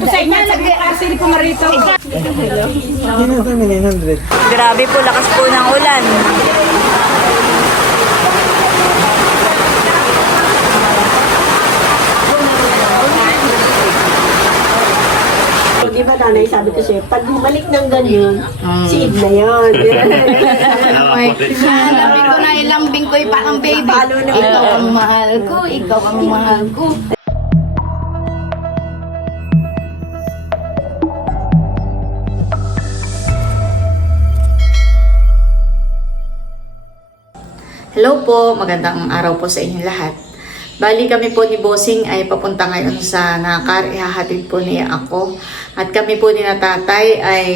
ko sa inyo, nag-arsili ko marito. Grabe po, lakas po ng ulan. Di ba nanay, sabi ko sa'yo, pag bumalik ng ganyan, si Id na yun. Sabi ko na ilambing ko parang baby. Ikaw ang mahal ko, ikaw ang mahal ko. Hello po, magandang araw po sa inyong lahat. Bali kami po ni Bossing ay papunta ngayon sa Nakar, ihahatid po niya ako. At kami po ni na tatay ay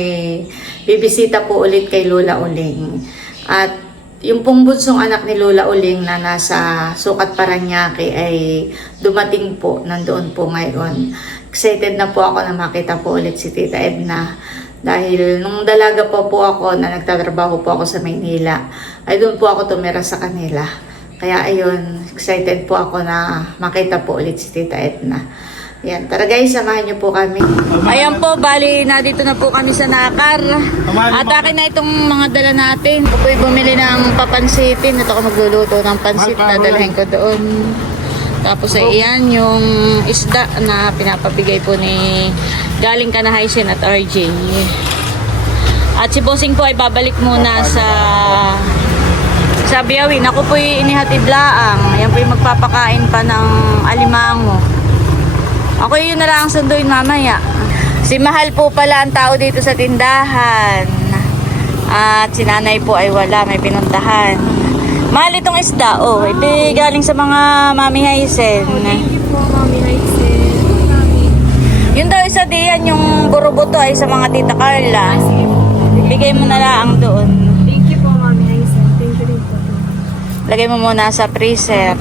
bibisita po ulit kay Lola Uling. At yung pong bunsong anak ni Lola Uling na nasa Sukat Paranaque ay dumating po, nandoon po ngayon. Excited na po ako na makita po ulit si Tita Edna. Dahil nung dalaga pa po ako na nagtatrabaho po ako sa Maynila, ay doon po ako tumira sa kanila. Kaya ayun, excited po ako na makita po ulit si Tita Edna. Yan, tara guys, samahan niyo po kami. Ayan po, bali na dito na po kami sa Nakar. At akin na itong mga dala natin. Ako po'y bumili ng papansitin. Ito ako magluluto ng pansit na dalhin ko doon. Tapos ay iyan yung isda na pinapabigay po ni galing ka na Hysen at RJ. At si Bossing po ay babalik muna sa sa Biawin. Ako po inihatid laang. Ayan po yung magpapakain pa ng alimango. Ako yun na lang ang sunduin mamaya. Si Mahal po pala ang tao dito sa tindahan. At si nanay po ay wala, may pinuntahan. Mahal itong isda, oh. Ito ay galing sa mga Mami Haisen. Yun daw isa diyan, yung burubuto ay sa mga tita Carla. Bigay mo na lang doon. Thank you po, Mami Aisen. Thank you rin po. Lagay mo muna sa freezer.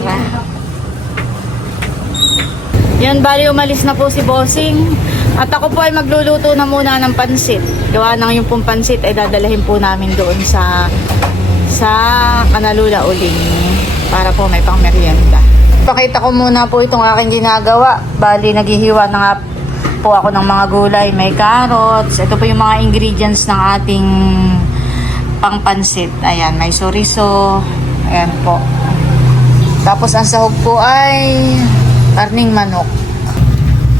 Yan, bali umalis na po si Bossing. At ako po ay magluluto na muna ng pansit. Gawa ng yung pong pansit ay dadalahin po namin doon sa sa Kanalula Uling para po may pang merienda. Pakita ko muna po itong aking ginagawa. Bali, naghihiwa na nga po ako ng mga gulay. May carrots. Ito po yung mga ingredients ng ating pangpansit. Ayan, may soriso. Ayan po. Tapos ang sahog po ay karning manok.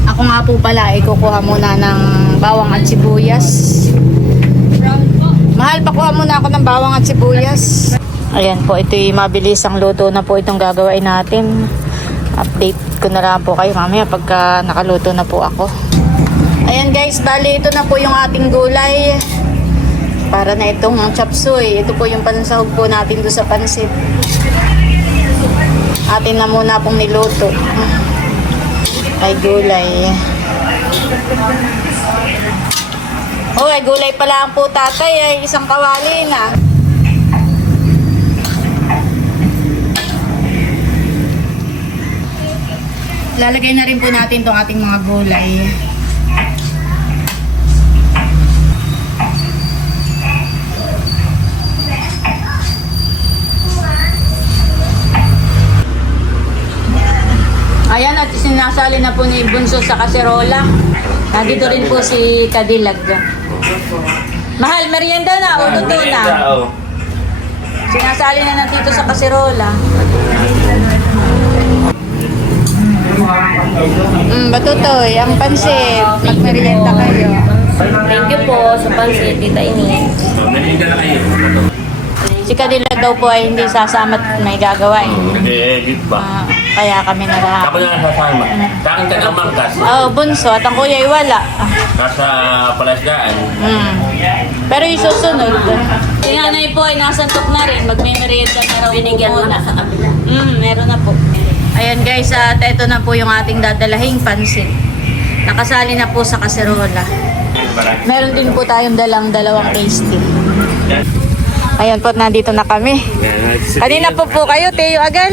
Ako nga po pala ay kukuha muna ng bawang at sibuyas. Mahal, pakuha muna ako ng bawang at sibuyas. Ayan po, ito'y mabilis ang luto na po itong gagawin natin. Update ko na lang po kayo mamaya pagka nakaluto na po ako. Ayan guys, bali ito na po yung ating gulay. Para na itong chop suey. Ito po yung pansahog po natin doon sa pansit. Atin na muna pong niluto. Ay gulay. Ay gulay pala ang po tatay. Ay isang kawali na. Lalagay na rin po natin tong ating mga gulay. Sinasali na po ni Bunso sa kaserola. Nandito rin po si Kadilag. Mahal, merienda na o luto na? Sinasali na nandito sa kaserola. Mm, batutoy, ang pansit. Magmerienda kayo. Thank you po sa pansit, Tita Ini. Si Kadilag daw po ay hindi sasama at may gagawa eh. Nag-edit ba? Kaya kami nala. Ako na sasama. Sa akin ng mangkas. Oh, bunso at ang kuya ay wala. Nasa palasdaan. Mm. Pero yung susunod, si nanay po ay nasantok na rin. Magme-merienda na raw Binigyan po mo na sa kabila. Mm, meron na po. Ayan guys, at ito na po yung ating dadalahing pansit. Nakasali na po sa kaserola. Meron din po tayong dalang dalawang tasty. Ayan po, nandito na kami. Kanina po po kayo, Teo Agal.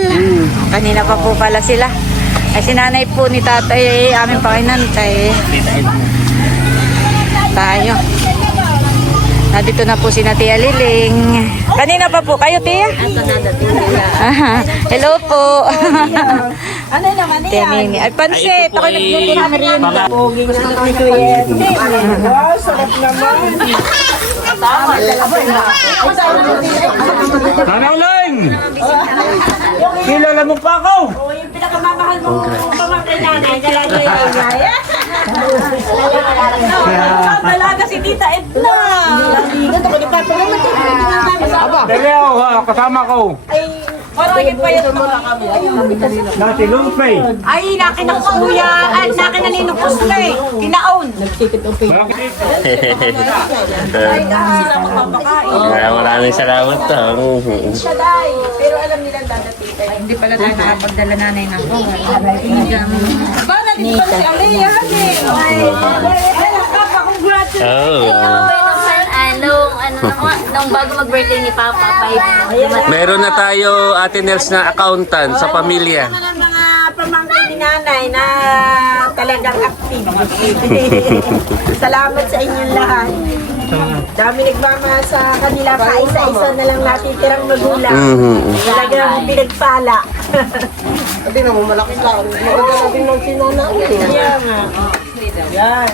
Kanina pa po pala sila. Ay sinanay po ni tatay, ay aming pakinantay. Tayo. Ah, dito na po si na Tia Liling. Kanina pa po kayo, Tia? Hello po. Ano naman Tia Nini. Ay, pansit. Ako nagluto ng merienda. Poging na yan. Wow, sarap naman. Nanauling! Kilala mo pa ako! O, yung pinakamamahal mo pamangkin nanay, dalaga yung inay. Dalaga si Tita Edna. Ko. Dali ako, kasama ko. Ay, Parang pa yun. Dati Lumpay. Ay, nakin ang kuya. Ay, nakin na ninong kusle. Kinaon. Kaya maraming salamat to. Pero alam nila dadating tayo. Hindi pala tayo nakapagdala nanay ng Ba, natin ba si Alea? Ay, ay, nakapa-congratulations. Oh. Nung, ano, nung bago mag-birthday ni Papa, five. Meron na tayo, Ate Nels, na accountant sa pamilya. Ng mga pamangkin ni nanay na talagang active. Salamat sa inyong lahat. Dami nagmamahal sa kanila pa isa-isa na lang natitirang magulang. Mhm. Talagang pinagpala. Hindi na mo malaki lang. Maganda din ng sinana. Kaya nga. Yan.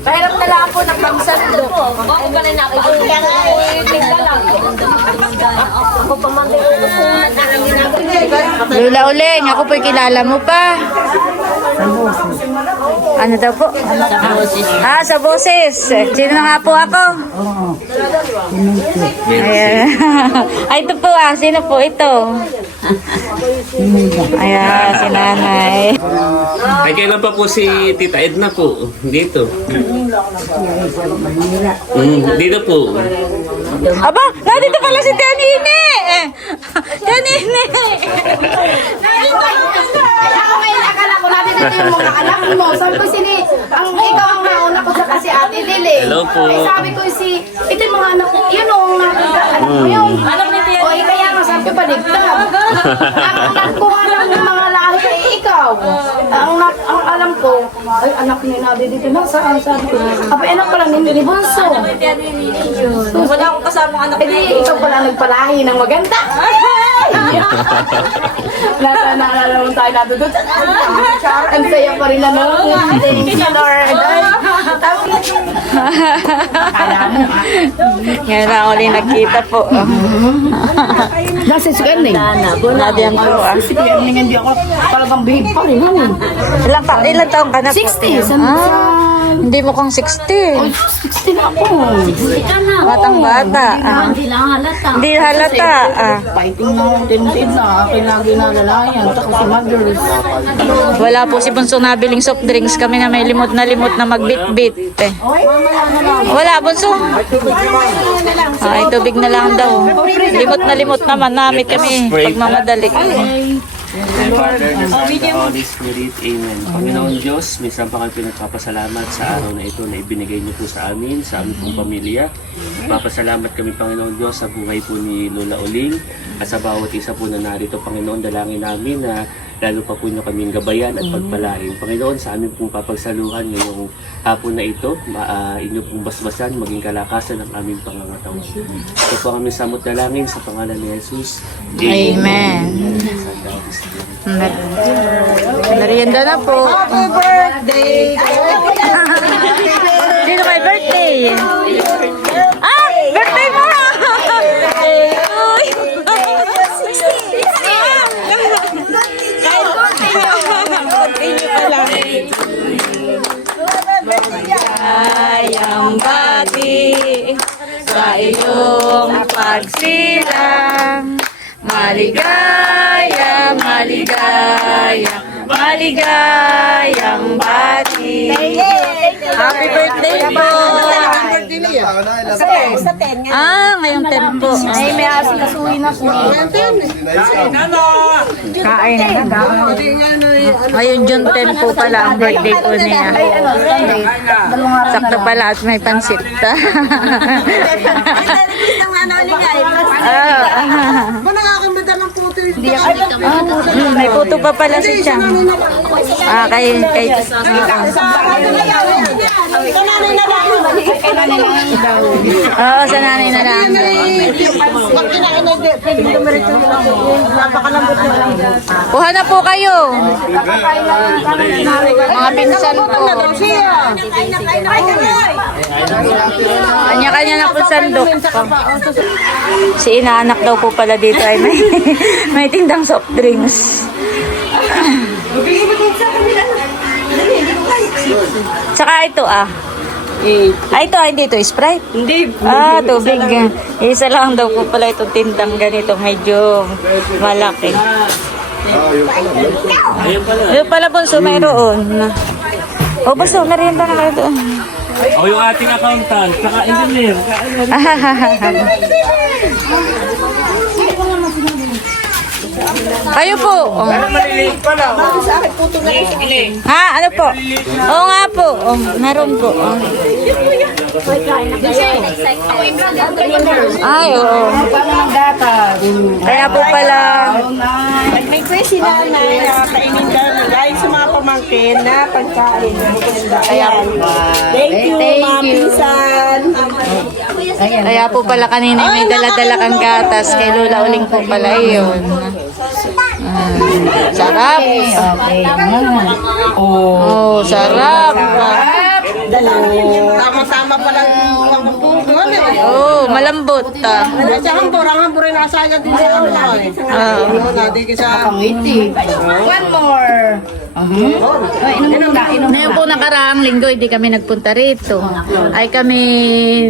Pahirap na lang po ng pangsando. Ako ka na nakikita. Tingnan lang. Ako pamangkin ko Lula Uling, ako po'y kilala mo pa. Ano daw po? Ah, sa boses. Sino na nga po ako? Ayan. Ay, ito po ah. Sino po ito? Ayan, si nanay. Ay, kailan pa po si Tita Edna po? Dito. Mm, dito po. Aba, nandito pala si Tianine! Tianine! Ako ngayon, akala ko natin ito yung mga anak mo. Sabi ko, sini, ang ikaw ang nauna ko sa kasi ate Lili. Hello po. Ay, sabi ko si, ito yung mga anak ko, yun o, anak mo yun. Anak baligtad. ang nga lang ng mga lahi, eh, ikaw. Ang, ang alam ko, ay, anak ni Nabi dito na, saan, ko. Kapag anak pala ni ni Bunso. Wala akong kasamang anak Eh, di, ikaw pala nagpalahi ng maganda. Nasa naalala mo tayo doon. Ang saya pa rin na no. Thank you, Lord. Ngayon na ako rin nakita po. Nasa si Ganning. Nadiyan po ah. Si Ganning, hindi ako talagang behave pa rin. Ano? Ilang, ta ilang taong ka na po? 60. Sa, Ah, hindi mo kang 60. 60 na ako. Batang bata. Ah. Hindi lang halata. Hindi halata. Ah. Fighting na ako tinutid na akin lagi na lalayan. Saka si mothers. Wala po si Bunso nabiling soft drinks. Kami na may limot na limot na magbit-bit. Eh. Wala, Bunso. Ay, tubig na lang daw. Limot na limot naman. Namit kami pagmamadali. And Father, the Son, the Holy Spirit. Amen. Panginoon Diyos, minsan pa kami pinagpapasalamat sa araw na ito na ibinigay niyo po sa amin, sa aming pong pamilya. Papasalamat kami, Panginoon Diyos, sa buhay po ni Lola Uling at sa bawat isa po na narito, Panginoon, dalangin namin na lalo pa po niyo kaming gabayan at pagpalain. Panginoon, sa amin pong papagsaluhan ngayong hapon na ito, ma, ah, inyo pong basbasan, maging kalakasan ng aming pangangatawan. Ito po ang aming samot dalangin sa pangalan ni Jesus. Amen. Merienda na po. Happy birthday! Sino may birthday? Ah! Birthday mo! Ayang bati sa iyong pagsilang Maligaya, maligaya, maligayang bati. Happy birthday po! Sa 10 nga. Ah, ngayong tempo. Ay, may asikasuhin na po. Kain na. Ngayon June 10 po pala ang birthday po niya. Ano, na Sakto pala at may pansit. Ang ano niya, Ah, Ba nakakambada ng puto Mm, may puto pa pala si Chang. Ah, kay, kay, Oo, sa nanay na lang. Pag kinain na hindi, pwede dumiretso nila doon. Napakalambot na lang. Kuha na po kayo. Mga pinsan ko. Kanya-kanya na po sandok. Si inaanak daw po pala dito ay may, may tindang soft drinks. Tsaka ito ah. Ay, ito, ah, hindi ito, Sprite. Hindi. Ah, tubig. Isa lang daw po pala itong tindang ganito, medyo malaki. Ayun pala. Yung pala bunso, mayroon. O, bunso, merienda na kayo doon. O yung ating accountant, saka engineer. Kayo po. Oh. Ha? Ano po? Oo nga po. Oh, meron po. Oh. Ay, oo. Kaya po pala. May question na na kainin ka na guys sa mga pamangkin na pagkain. Thank you, Thank you. pinsan. Kaya po pala kanina may dala-dala kang gatas. Kay Lola Uling po pala yun. Mm, sarap. Oh, sarap. Tama-tama pala yung mga puto. Oh, malambot. Ah. Kasi ang hambur ay nasa agad din sa online. Ah. Ano na, di ka One more. Ngayon po nakaraang linggo, hindi kami nagpunta rito. Ay kami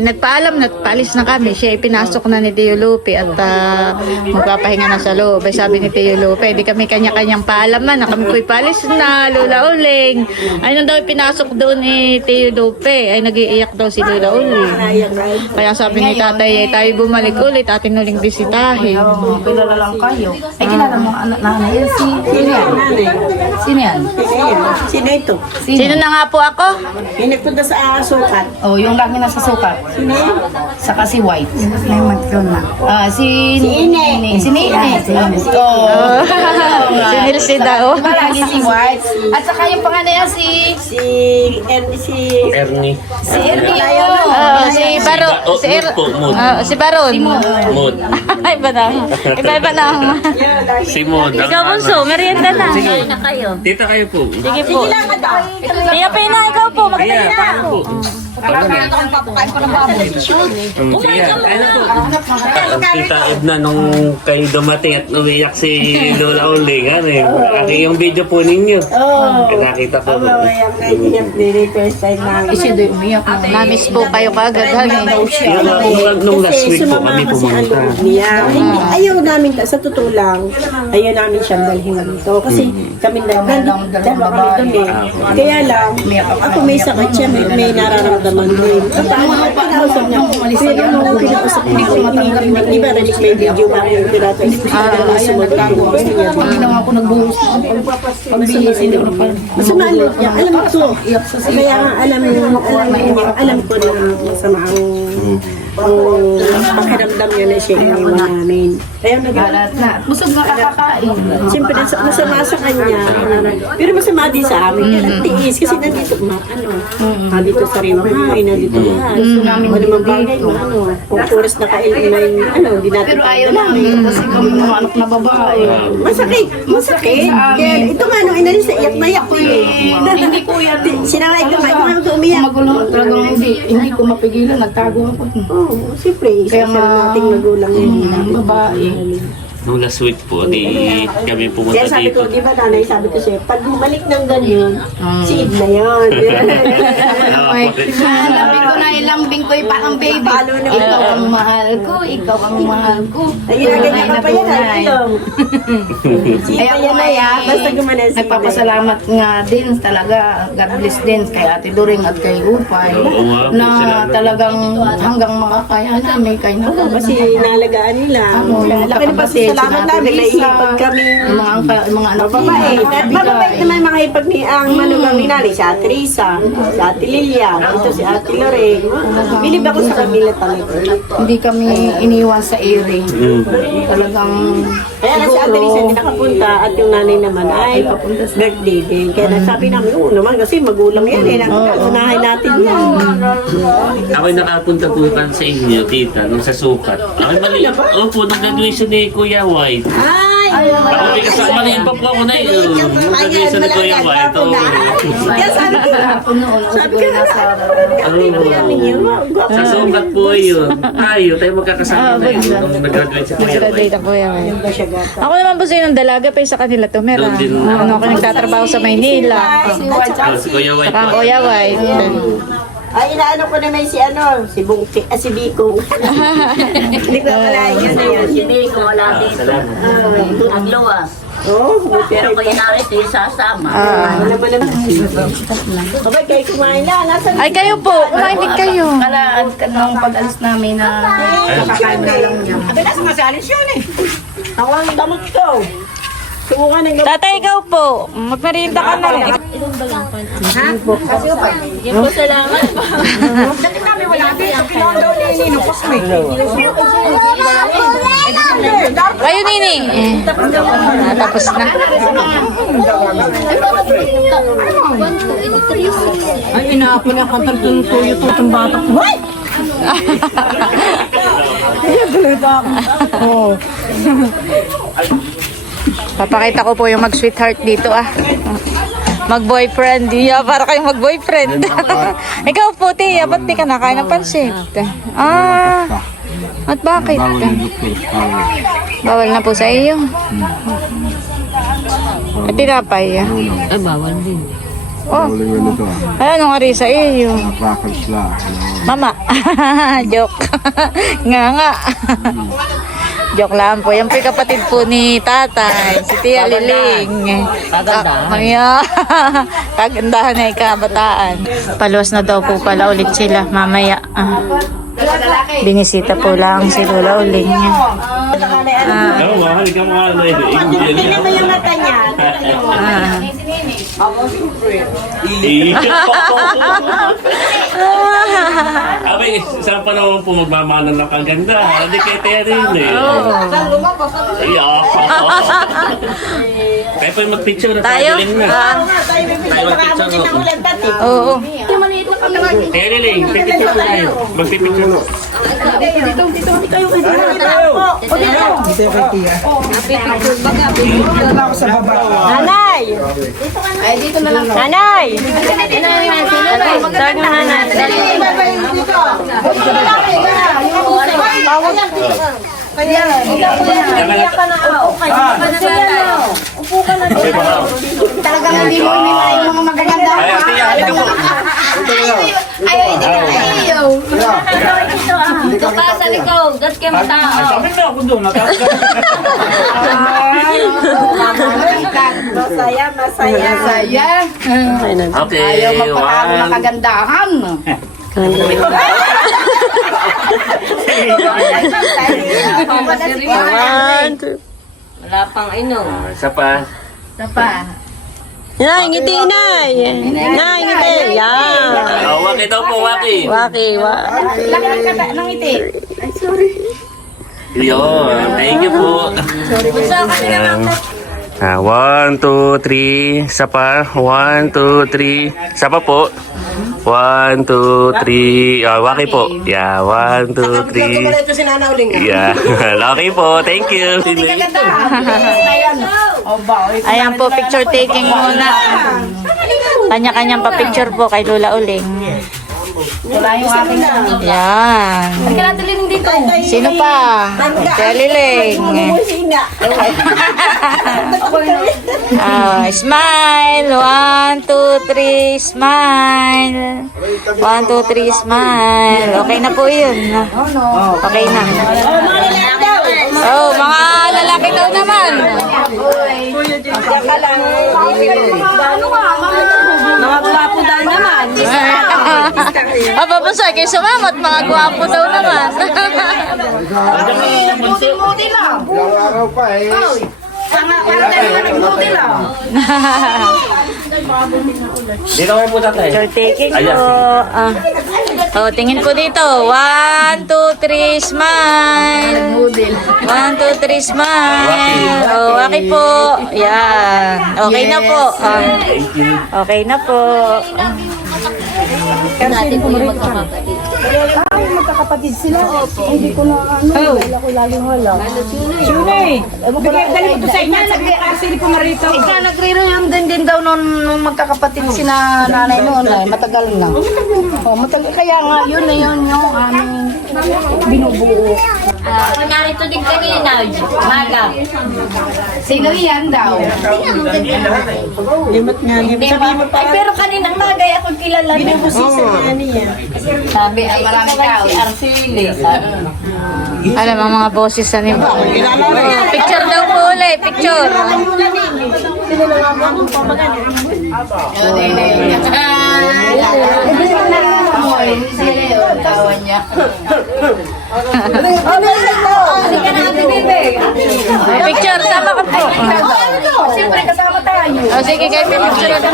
nagpaalam na paalis na kami. Siya ay pinasok na ni Tio Lupe at ah, magpapahinga na sa loob. Ay sabi ni Tio Lupe, hindi kami kanya-kanyang paalaman na kami po'y paalis na, Lola Uling. Ay nung daw pinasok doon ni Tio Lupe, ay nagiiyak daw si Lola Uling. Kaya sabi ni tatay, ay tayo bumalik ulit, atin uling bisitahin. Kilala lang kayo. Ay, kilala mo anak nanay yan. Si, sino yan? Sino yan? Sino ito? Sino na nga po ako? Yung nagpunta sa asukat. Oh, yung lagi nasa sukat. Sino yun? Saka si White. Ah, si... Si Ine. Si Nene. Oh. si Nilsi daw. Diba lagi si White? At saka yung panganay niya si... Si... And si... Ernie. Si Ernie. Si Baro, si Er, Mood po, mood. Ah, si Baron. Mood. Ay, iba na. Iba iba na. Si Mood. Ikaw bunso, merienda na. ano. Tita kayo po. Sige po. Tiya Pina, ikaw po, Kaya, magdali na. paano po? Um, kaya na po. Ang tita Edna nung kayo dumating at umiyak si Lola Uling, ano eh. Aki yung video po ninyo. Oh. Kaya nakita ko. Kaya kay Pinapili first time namin. Siya doon umiyak na. Namiss po kayo kagad, honey. Yung, nung, nung last week po kami pumunta. niya. Ayaw namin, sa totoo lang, ayaw namin siyang dalhin dito. Kasi kami na, nandito, dalawa kami doon eh. Kaya lang, ako may sakit siya, may, may nararamdaman din. Paano, pinausap niya, pero nung pinausap niya, di ba, Renik, may video ba yung tinatas? Ah, sumunod ko, gusto niya. Hindi naman ako nagbuhos. Hindi ko na pa. Masama ang loob niya. Alam ko. Kaya alam alam alam ko na masama ang ang pakiramdam niya na siya iniwan namin. Kaya nag Balat na. Busog na kakakain. Siyempre, nas- masama sa kanya. Pero masama din sa amin. Kaya nagtiis. Kasi nandito, ma, ano, nandito sa rimay, nandito lahat. Gusto namin Ano naman bagay mo, ano, kung oras na kain, may, ano, di natin Pero ayaw namin kasi kami mga anak na babae. Masakit, masakit. Kaya ito nga, nung inalis na iyak na iyak ko eh. Hindi ko yan. Sinangay ko nga, yung mga umiyak. Magulo talagang hindi. Hindi ko mapigilan. Nagtago ako. Oo, siyempre, isa Kaya siya nga- nating magulang yun. Ng babae. Nung last week po, di kami Kaya pumunta sabi dito. ko, di ba nanay, sabi ko siya, pag bumalik ng ganyan, si Id na yun. Hanapin ko na ilambing ko parang baby. Ikaw ang mahal ko. Ikaw ang mahal ko. Ayun, ganyan ka pa yan, ay, ilong. Si Id Kaya na yan, ay, basta gumanan si Id. nagpapasalamat nga din talaga. God bless din kay Ate Doring at kay Upay. Oo nga po, Na salamat. talagang hanggang makakaya namin kay Nako. kasi nalagaan nila. Ano, Laki ng pasensya salamat namin. Naihipag kami. Yung mga, yung mga anak Babae. Mababait naman mga ipag ni ang manugang ni nanay. Si Ate Risa, si Ate Lilian, ito si Ate Lorraine. Bilib ako sa kanila talaga. Hindi kami iniwan sa ere. Talagang Kaya nga si Ate Risa hindi nakapunta at yung nanay naman ay papunta sa birthday din. Kaya nasabi namin, oo naman kasi magulang yan eh. Unahin natin yan. Ako'y nakapunta po pa sa inyo, tita, nung sa sukat. Ako'y mali. Opo, nung graduation ni Kuya White. Ay, Ako may kasama maliit pa po ako na yun. Nung graduation ni Kuya White. Oo. Kaya sabi ko, ako noon, sabi ko, ninyo, Sa sukat po yun. Tayo, tayo magkakasama na yun. Nung nag-graduate si Kuya White. Data po yan. Ako naman po sa ng dalaga pa sa kanila tumira. Doon din. Ano ako nagtatrabaho sa Maynila. Oh, si Kuya White Saka. Kuya White. Ay, inaano ko naman si ano, si Bungki, ah, si Biko. Hindi ko akalain yan na yun. Si Biko, wala dito. Agluwa. Oh, buti Pero kung inarit, eh, sasama. Wala ba naman? Abay, kayo kumain na. Nasaan? Ay kayo po, kumain din kayo. Kala nung pag-alis namin na kakain na lang niya. Abay, nasa masalis yun eh. Ang damot ko. Tatay, ikaw po. Magmerienda ka na rin. Yung po salamat po. Kayo, Nini. Eh, ah, tapos na. Ay, inaapon na kantar itong tuyo to itong bata ko. Hoy! Oh. Papakita ko po yung mag-sweetheart dito ah. Mag-boyfriend. Yeah, para kayong mag-boyfriend. Ikaw po, Tia, ba't di ka nakain ng pansit? Ah, at bakit? Bawal na po sa iyo. At tinapay. ah. Ay, bawal din. Oh, Huling ano ay, anong ari sa iyo? lang. Mama. Joke. nga nga. Joke lang po. Yan po yung kapatid po ni tatay. Si Tia Liling. Kagandahan. Kaya, kagandahan na yung kabataan. Paluwas na daw po pala ulit sila. Mamaya. Ah. Binisita po lang si Lola Uling. Ah. Oo, mahal ka mahal na yun. Tingnan mo yung mata niya. Ah. Abay, saan pa naman po magmamahalan ng kaganda? Hindi kay Terry eh. Ay, ah. Kaya po yung mag-picture na Tayo? galing na. Ah. Tayo may picture baka abutin ng ulan dati. Oo. Terry Ling, picture na tayo. Mag-picture na. Nanay! Ay, dito na lang. Nanay! Tawag mo na Talagang hindi mo nila yung mga magaganda. Ay, ate, halika po. Ay, hindi na ayaw. Ito ka sa likod. That's kayo tao. Masaya, masaya. Saya. Okay, Ayaw magpatalo ng one. kagandahan. Wala pang inom. Ah, Isa pa. Tapa. Nay, ngiti, nay! Nay, ngiti! Yan! Oh, waki daw po, waki. Waki, wa. Laki ng kata ng ngiti. Yun, thank you po. Ah, one, two, three. Isa pa. One, two, three. Isa pa po. One, two, three. Ah, waki po. Yeah, one, two, three. Ito si Nana Uling. Yeah. Lucky po. Thank you. Ayan po, picture taking muna. Kanya-kanyang pa-picture po kay Lola Uling. Wala yung aking Yan. Halika natin lining dito. Sino pa? Si Liling. Singa. Ah, smile. One, two, three, smile. One, two, three, smile. Okay na po yun. Okay na. Oh, mga lalaki daw naman. Mga gwapo Aba, basta kayo sumamat. Mga gwapo daw naman. Muti-muti lang. Ilang araw pa eh. Dito kayo po tatay. So, taking po. Ah. Oh, tingin po dito. One, two, three, smile. One, two, three, smile. Oh, okay po. Yan. Okay na po. Ah. Okay na po. Ay, magkakapatid sila. Hindi ko na ano, wala ko laging wala. Sunay. Bigay, dali ko to sa inyo. Kasi hindi ko marito. Ika, nagre-ream din din daw noon nung magkakapatid sina nanay noon eh. Matagal na. Oh, matagal. Kaya nga, yun na yun yung aming binubuo. Narito din kanina, maga. Sino yan daw? Limot nga, limot. Sabi mo Ay, pero kaninang maga ako kilala niya. si Nani yan. Sabi, ay, marami tao. Si Arceli. Alam ang mga boses sa nimo. Picture daw po ulit. Picture. Tawa niya. Picture. Sama ka po. Siyempre kasama tayo. Oh, sige, kayo picture ko.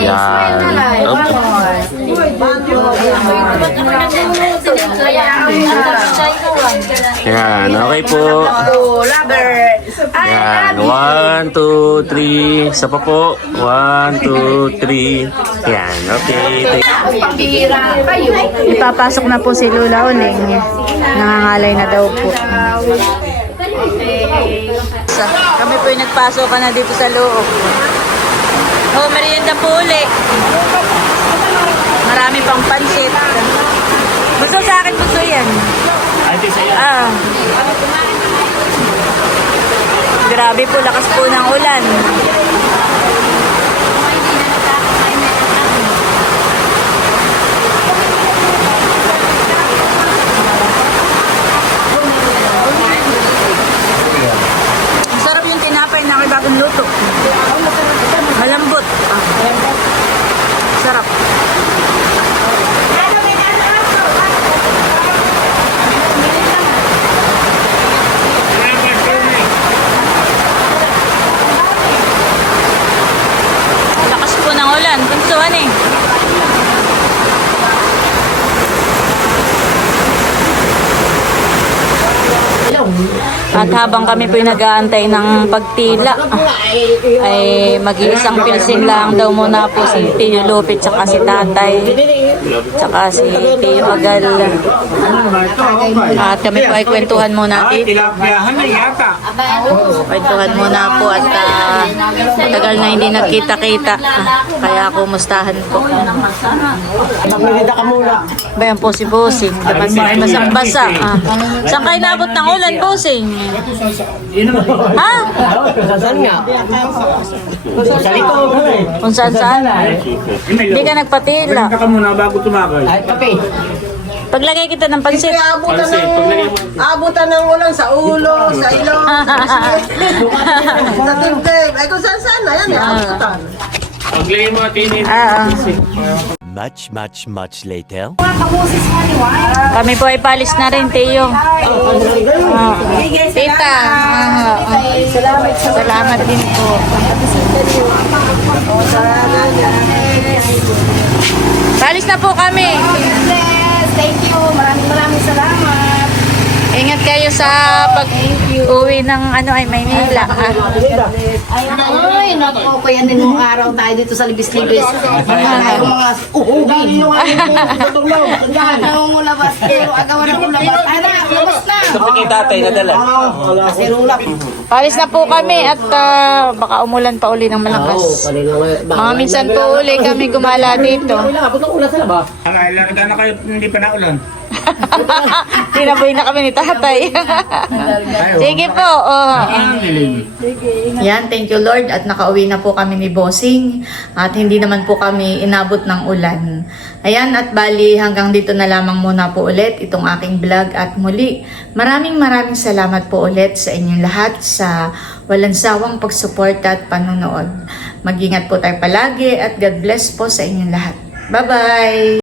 Yan. Yan, okay po. Oh, lover. Ay, Yan, one, two, three. Isa pa po. One, two, three. Yan, okay. pambira kayo. Ipapasok na po si Lula Uling. Nangangalay na daw po. Kami po yung nagpasok ka na dito sa loob. Oh, merienda po uli. Marami pang pansit. Gusto sa akin, gusto yan. Ah. Grabe po, lakas po ng ulan. Tinapay na may bagong luto. Malambot. Sarap. Lakas po ng ulan. Punsuhan eh. At habang kami po nag-aantay ng pagpila, ay mag-iisang pilsin lang daw muna po si Tio Lupit tsaka si Tatay tsaka si Tio Agal. At kami po ay kwentuhan muna dito. Tilapyahan na yata. Kwentuhan muna po at ah, matagal na hindi nagkita-kita. Kaya kumustahan po. Magmilita ka muna. Bayan po si Bossing. Basang-basa. Ah. Saan kayo nabot ng ulan, Bossing? Ha? Saan nga? Kung saan saan? Hindi ka nagpatila. ka muna bago tumakay. Ay, kape. Paglagay kita ng pansit. Abutan ng, abutan ng ulan sa ulo, sa ilong, sa dibdib. Ay kung saan saan na yan, eh, abutan. Paglagay mo natin yung Ah, ah. Much, much, much later. Kami po ay palis na rin, Teo. Ah. Tita. ah, ah. Salamat din po. Palis na po kami. Thank you. Maraming maraming salamat. Ingat kayo sa pag-uwi ng ano ay Maynila. Ah. Ay, naku, kaya din mong araw tayo dito sa libis-libis. Tayo mga uhugin. Nangungulabas. Pero agawan ako labas. Na. Kay tatay nadala. Kasi rulap. Palis na po kami at ah, baka umulan pa uli ng malakas. Mga minsan po uli kami gumala dito. Ang ilarga na kayo, hindi pa naulan. Tinaboy na kami ni tatay. Sige po. Oh. Yan, thank you Lord at nakauwi na po kami ni Bossing at hindi naman po kami inabot ng ulan. Ayan at bali hanggang dito na lamang muna po ulit itong aking vlog at muli maraming maraming salamat po ulit sa inyong lahat sa walang sawang pagsuporta at panonood. Mag-ingat po tayo palagi at God bless po sa inyong lahat. Bye-bye!